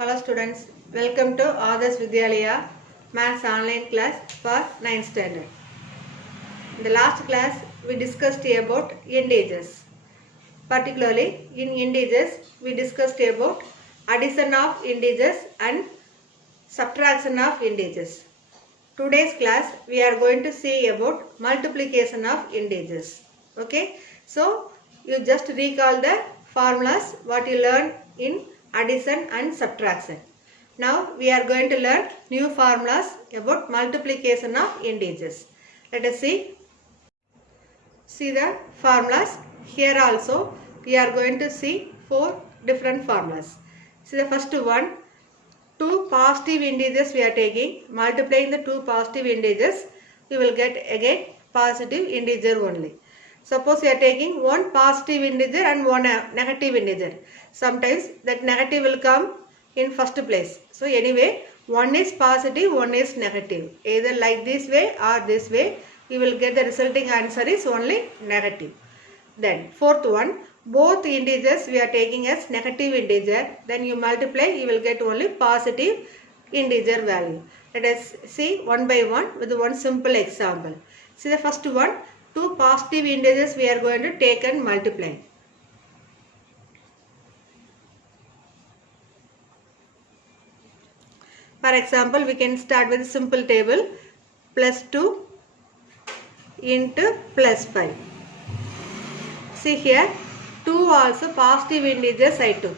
Hello students, welcome to Adarsh Vidyalaya Maths online class for 9th standard. In the last class we discussed about integers. Particularly in integers we discussed about addition of integers and subtraction of integers. Today's class we are going to see about multiplication of integers. Okay, so you just recall the formulas what you learned in addition and subtraction. Now we are going to learn new formulas about multiplication of integers. Let us see the formulas. Here also we are going to see 4 different formulas. See the first one, 2 positive integers we are taking, multiplying the 2 positive integers, we will get again positive integer only. Suppose we are taking one positive integer and one negative integer. Sometimes that negative will come in first place. So anyway, one is positive, one is negative. Either like this way or this way, you will get the resulting answer is only negative. Then fourth one, both integers we are taking as negative integer. Then you multiply, you will get only positive integer value. Let us see one by one with one simple example. See the first one, 2 positive integers we are going to take and multiply. For example, we can start with a simple table, plus 2 into plus 5. See here, 2 also positive integers I took,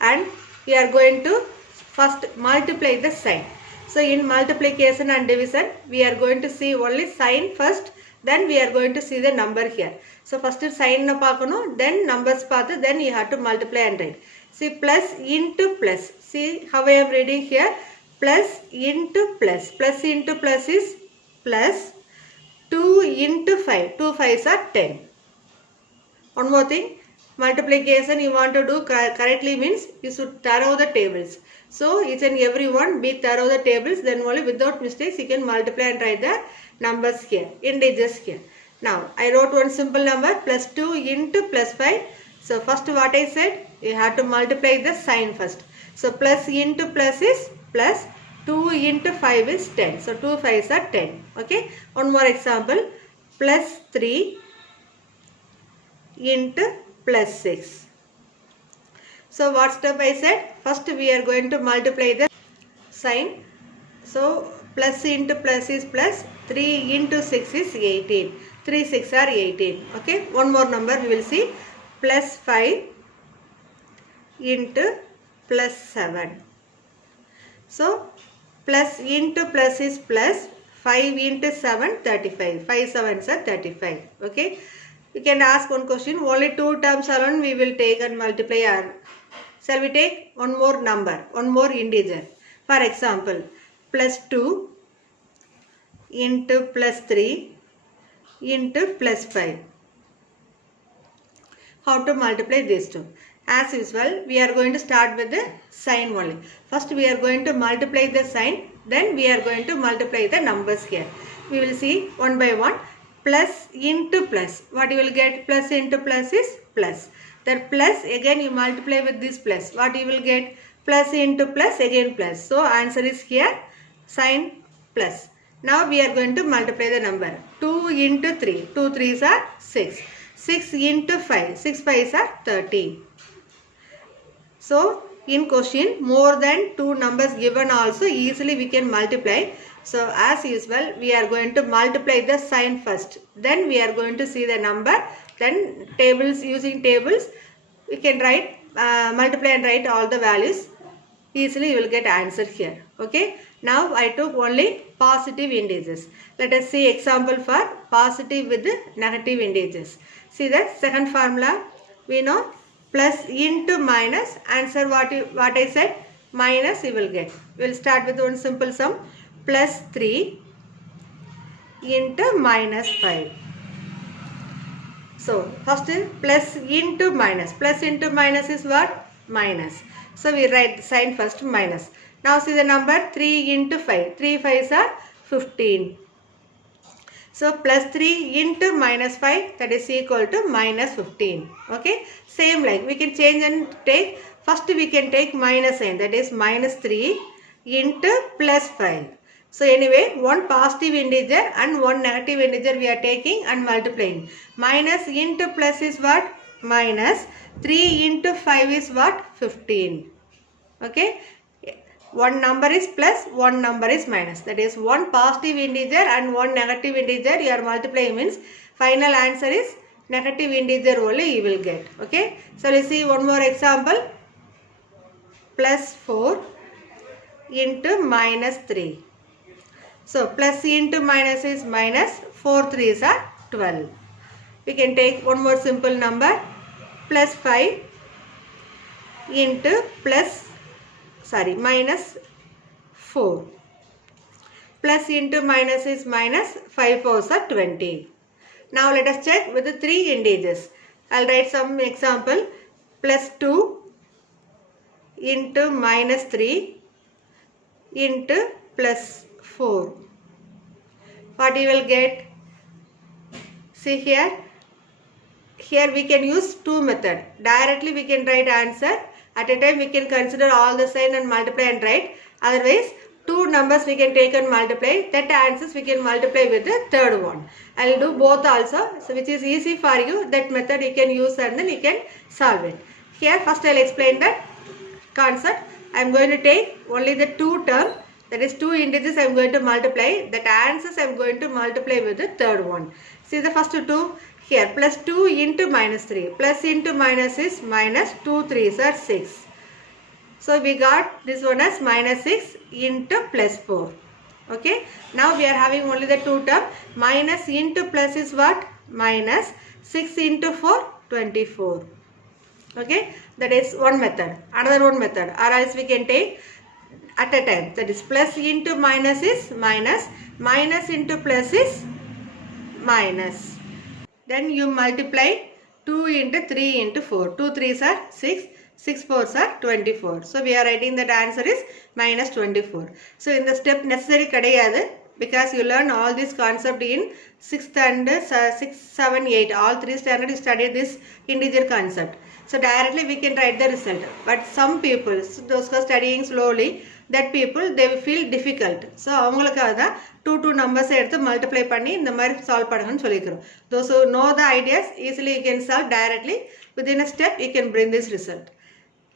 and we are going to first multiply the sign. So in multiplication and division, we are going to see only sign first, then we are going to see the number here. So first sign na paakano, then numbers paathu, then you have to multiply and write. See plus into plus. See how I am reading here. Plus into plus. Plus into plus is plus 2 into 5. 2 5s are 10. One more thing. Multiplication you want to do correctly means you should thorough the tables. So each and every one be thorough the tables, then only without mistakes you can multiply and write the numbers here, integers here. Now I wrote one simple number, plus 2 into plus 5. So first what I said, you have to multiply the sign first. So plus into plus is plus, 2 into 5 is 10. So 2 5s are 10. Okay. One more example, plus 3 into plus 6. So what step I said? First we are going to multiply the sign. So plus into plus is plus, 3 into 6 is 18. 3 6 are 18. Okay. One more number we will see, plus 5 into plus 7. So plus into plus is plus, 5 into 7 35. 5 7s are 35. Okay. You can ask one question, only 2 terms alone we will take and multiply. Shall we take one more number, one more integer? For example, plus 2 into plus 3 into plus 5. How to multiply these two? As usual, we are going to start with the sign only. First we are going to multiply the sign, then we are going to multiply the numbers here. We will see one by one. Plus into plus. What you will get? Plus into plus is plus. That plus again you multiply with this plus. What you will get? Plus into plus again plus. So answer is here sign plus. Now we are going to multiply the number. 2 into 3. 2 3s are 6. 6 into 5. 6 5s are 13. So in question more than 2 numbers given also easily we can multiply. So as usual we are going to multiply the sign first. Then we are going to see the number. Then tables, using tables we can write multiply and write all the values. Easily you will get answer here. Okay. Now I took only positive integers. Let us see example for positive with negative integers. See the second formula. We know plus into minus. Answer what I said, minus you will get. We will start with one simple sum. Plus 3 into minus 5. So first plus into minus. Plus into minus is what? Minus. So we write the sign first, minus. Now see the number 3 into 5. 3 5s are 15. So plus 3 into minus 5, that is equal to minus 15. Okay. Same like we can change and take First we can take minus sign, that is minus 3 into plus 5. So anyway, one positive integer and one negative integer we are taking and multiplying. Minus into plus is what? Minus. 3 into 5 is what? 15. Okay. One number is plus, one number is minus. That is one positive integer and one negative integer you are multiplying means final answer is negative integer only you will get. Okay. So let's see one more example. Plus 4 into minus 3. So plus into minus is minus, 4 3s are 12. We can take one more simple number. Plus 5 into minus 4. Plus into minus is minus, 5 4s are 20. Now let us check with the 3 integers. I will write some example. Plus 2 into minus 3 into plus 4. What you will get? See here. Here we can use two methods. Directly we can write answer. At a time we can consider all the sign and multiply and write. Otherwise, two numbers we can take and multiply. That answers we can multiply with the third one. I will do both also. So which is easy for you. That method you can use and then you can solve it. Here first I will explain that concept. I am going to take only the two term, that is two integers I am going to multiply. That answers I am going to multiply with the third one. See the first two here, plus 2 into minus 3. Plus into minus is minus, 2 3s are 6. So we got this one as minus 6 into plus 4. Okay. Now we are having only the two term. Minus into plus is what? Minus 6 into 4, 24. Okay, that is one method. Another one method, or else we can take at a time. That is plus into minus is minus, minus into plus is minus. Then you multiply 2 into 3 into 4. 2 3s are 6, 6 4s are 24. So we are writing that answer is minus 24. So in the step necessary kadayadu, because you learn all this concept in 6th and 6, 7, 8. All 3 standard you studied this integer concept. So directly we can write the result. But some people, those who are studying slowly, that people they will feel difficult. So avungalukkaga da two numbers eduthu multiply panni indha mari solve panunga sollikirom. Those who know the ideas easily you can solve directly. Within a step you can bring this result.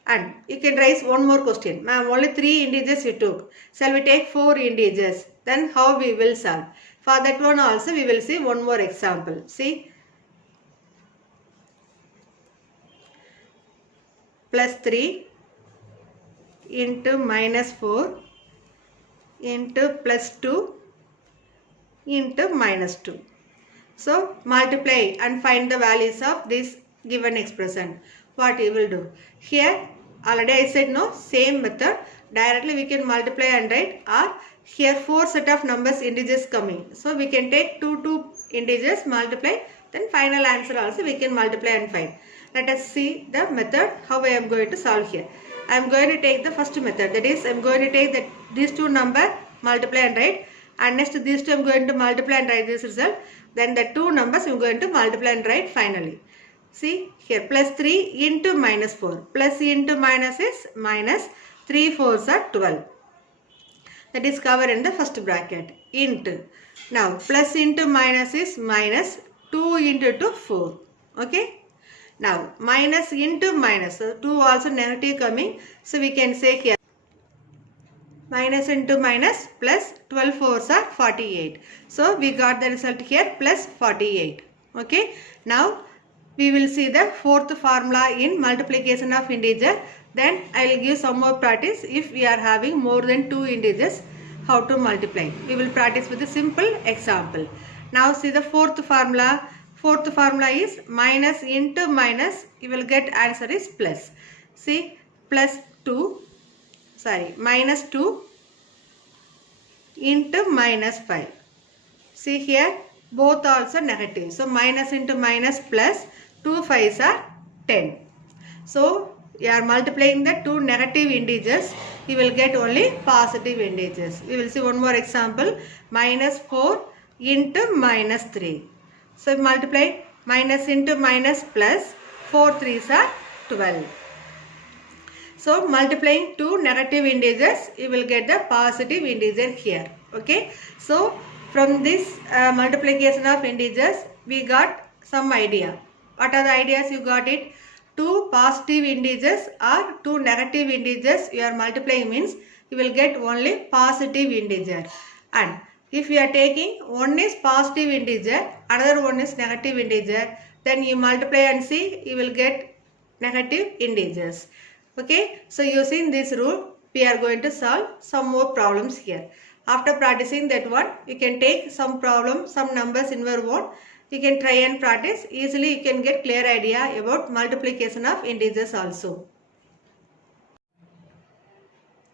And you can raise one more question. Ma'am, only 3 integers you took. Shall we take 4 integers? Then how we will solve? For that one also we will see one more example. See. Plus 3 into minus 4 into plus 2 into minus 2. So multiply and find the values of this given expression. What you will do? Here already I said no, same method. Directly we can multiply and write, or here 4 set of numbers integers coming. So we can take two integers, multiply, then final answer also we can multiply and find. Let us see the method how I am going to solve here. I am going to take the first method, that is I am going to take these two number, multiply and write, and next these two I am going to multiply and write this result. Then the two numbers I am going to multiply and write finally. See here, plus 3 into minus 4. Plus into minus is minus, 3 4s are 12. That is covered in the first bracket. Into. Now plus into minus is minus, 2 into 2 4. Okay. Now minus into minus, so 2 also negative coming. So we can say here minus into minus plus 12 4s are 48. So we got the result here plus 48. Okay. Now we will see the fourth formula in multiplication of integer. Then I will give some more practice. If we are having more than 2 integers, how to multiply. We will practice with a simple example. Now see the fourth formula. Fourth formula is minus into minus. You will get answer is plus. See minus 2 into minus 5. See here both also negative. So minus into minus plus, 2 5s are 10. So you are multiplying the two negative integers, you will get only positive integers. We will see one more example. Minus 4 into minus 3. So multiply minus into minus plus, 4 3s are 12. So multiplying two negative integers, you will get the positive integer here. Okay. So from this multiplication of integers, we got some idea. What are the ideas you got it? Two positive integers or two negative integers you are multiplying means you will get only positive integer. And if you are taking one is positive integer, another one is negative integer, then you multiply and see you will get negative integers. Okay, so using this rule we are going to solve some more problems here. After practicing that one, you can take some problem, some numbers in your own. You can try and practice. Easily you can get clear idea about multiplication of integers also.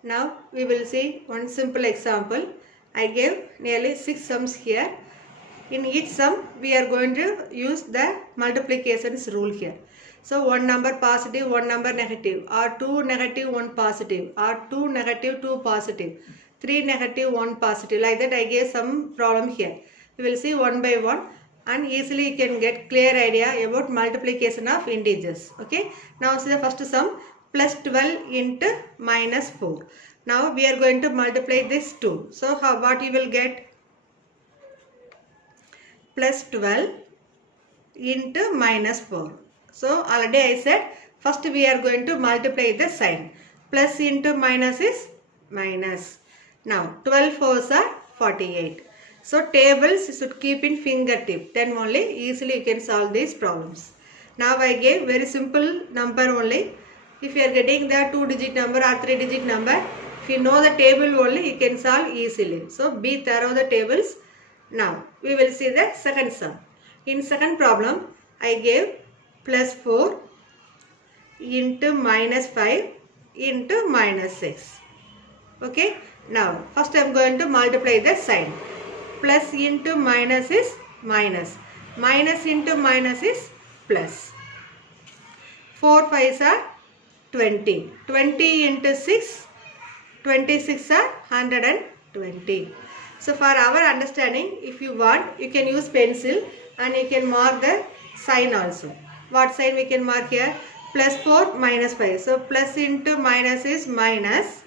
Now we will see one simple example. I gave nearly 6 sums here. In each sum we are going to use the multiplications rule here. So one number positive, one number negative, or 2 negative, 1 positive, or 2 negative, 2 positive, 3 negative, 1 positive. Like that I gave some problem here. We will see one by one and easily you can get clear idea about multiplication of integers. Okay. Now see the first sum, plus 12 into minus 4. Now we are going to multiply this 2. So what you will get? Plus 12 into minus 4. So already I said first we are going to multiply the sign. Plus into minus is minus. Now 12 fours are 48. So tables you should keep in fingertip. Then only easily you can solve these problems. Now I gave very simple number only. If you are getting the 2-digit number or 3-digit number, if you know the table only you can solve easily. So be thorough the tables. Now we will see the second sum. In second problem I gave plus 4 into minus 5 into minus 6. Okay. Now first I am going to multiply the sign. Plus into minus is minus. Minus into minus is plus. 4 5s are 20. 20 into 6, 26 are 120. So for our understanding, if you want, you can use pencil and you can mark the sign also. What sign we can mark here? Plus 4 minus 5. So plus into minus is minus.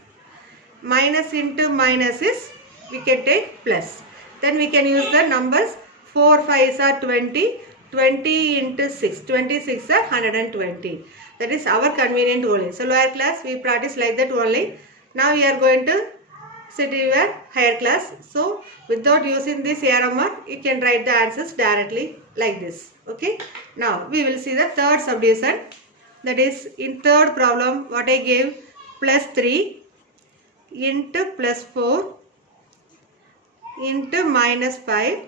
Minus into minus is, we can take plus. Then we can use the numbers 4 5s are 20. 20 into 6. 26 are 120. That is our convenient only. So lower class we practice like that only. Now we are going to sit in your higher class. So without using this arrow mark, you can write the answers directly like this. Okay. Now we will see the third subdivision. That is in third problem what I gave, plus 3 into plus 4 into minus 5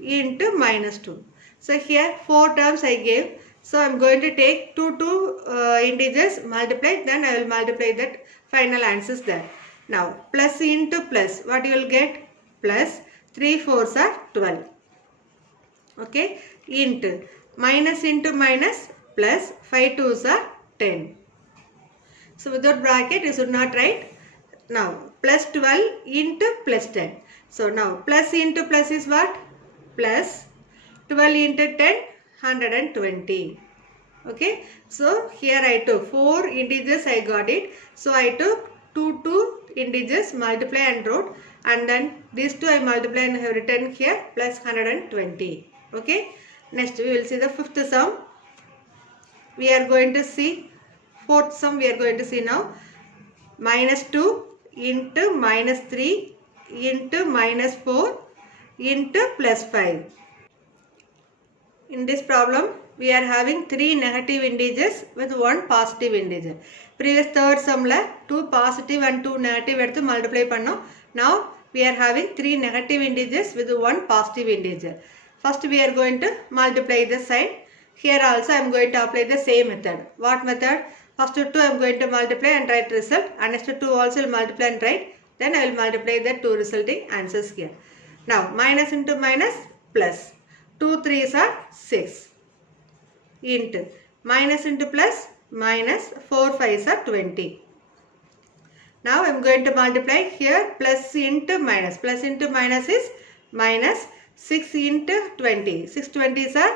into minus 2. So here 4 terms I gave. So I am going to take two integers, multiply, then I will multiply that final answers there. Now plus into plus, what you will get? Plus 3 4s are 12. Okay. Into minus plus 5 2s are 10. So without bracket you should not write. Now plus 12 into plus 10. So now plus into plus is what? Plus 12 into 10, 120. Okay. So here I took 4 integers, I got it. So I took two integers, multiply and wrote, and then these two I multiply and have written here plus 120. Okay. Next we will see the fifth sum. We are going to see fourth sum. We are going to see now. Minus 2 into minus 3 into minus 4 into plus 5. In this problem we are having 3 negative integers with 1 positive integer. Previous third sum la 2 positive and 2 negative eduthu multiply pannom. Now we are having 3 negative integers with 1 positive integer. First we are going to multiply the sign. Here also I am going to apply the same method. What method? First 2 I am going to multiply and write result, and next 2 also will multiply and write. Then I will multiply the 2 resulting answers here. Now minus into minus plus. 2 3s are 6 into minus into plus minus 4 5s are 20. Now I am going to multiply here plus into minus. Plus into minus is minus 6 into 20. 6 20s are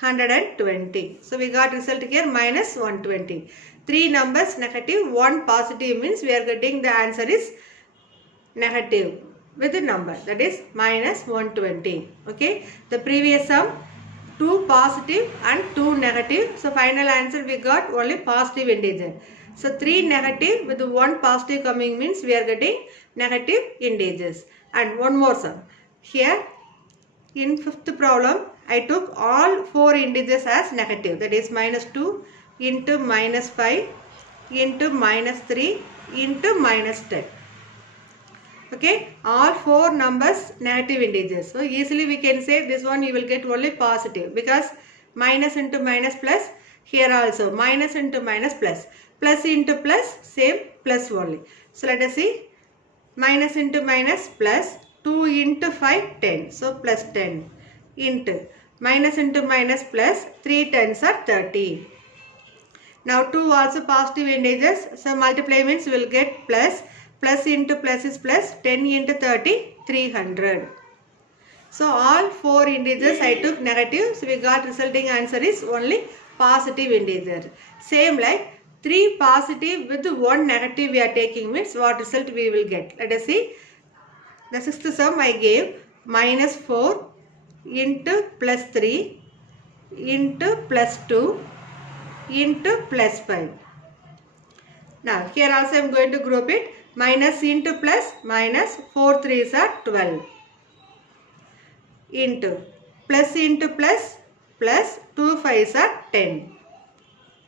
120. So we got result here minus 120. 3 numbers negative, 1 positive means we are getting the answer is negative with the number, that is minus 120. Okay, the previous sum 2 positive and 2 negative. So final answer we got only positive integer. So 3 negative with 1 positive coming means we are getting negative integers. And one more sum. Here in fifth problem I took all 4 integers as negative, that is minus 2 into minus 5 into minus 3 into minus 10. Okay, all 4 numbers negative integers. So easily we can say this one you will get only positive, because minus into minus plus, here also minus into minus plus, plus into plus, same plus only. So let us see, minus into minus plus, 2 into 5, 10. So plus 10 into minus into minus plus, 3 tens are 30. Now 2 also positive integers. So multiply means we will get plus. Plus into plus is plus, 10 into 30, 300. So all 4 integers I took negative. So we got resulting answer is only positive integer. Same like 3 positive with 1 negative we are taking means what result we will get. Let us see. The sixth sum I gave minus 4 into plus 3 into plus 2 into plus 5. Now here also I am going to group it. Minus into plus, minus 4 3s are 12 into plus into plus, plus 2 5s are 10.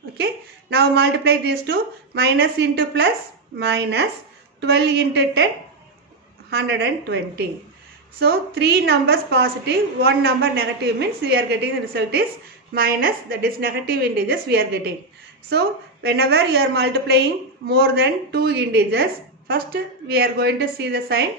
Okay. Now multiply these two. Minus into plus, minus 12 into 10, 120. So 3 numbers positive, 1 number negative means we are getting the result is minus, that is negative integers we are getting. So whenever you are multiplying more than 2 integers, first we are going to see the sign.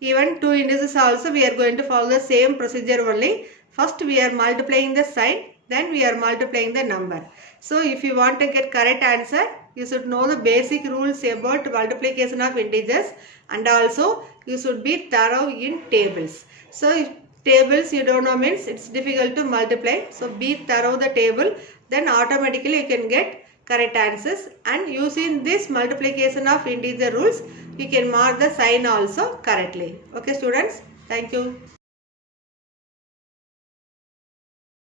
Even 2 integers also we are going to follow the same procedure only. First we are multiplying the sign, then we are multiplying the number. So if you want to get correct answer, you should know the basic rules about multiplication of integers, and also you should be thorough in tables. So if tables you don't know means it's difficult to multiply. So be thorough the table, then automatically you can get correct answers, and using this multiplication of integer rules you can mark the sign also correctly. Okay students, thank you.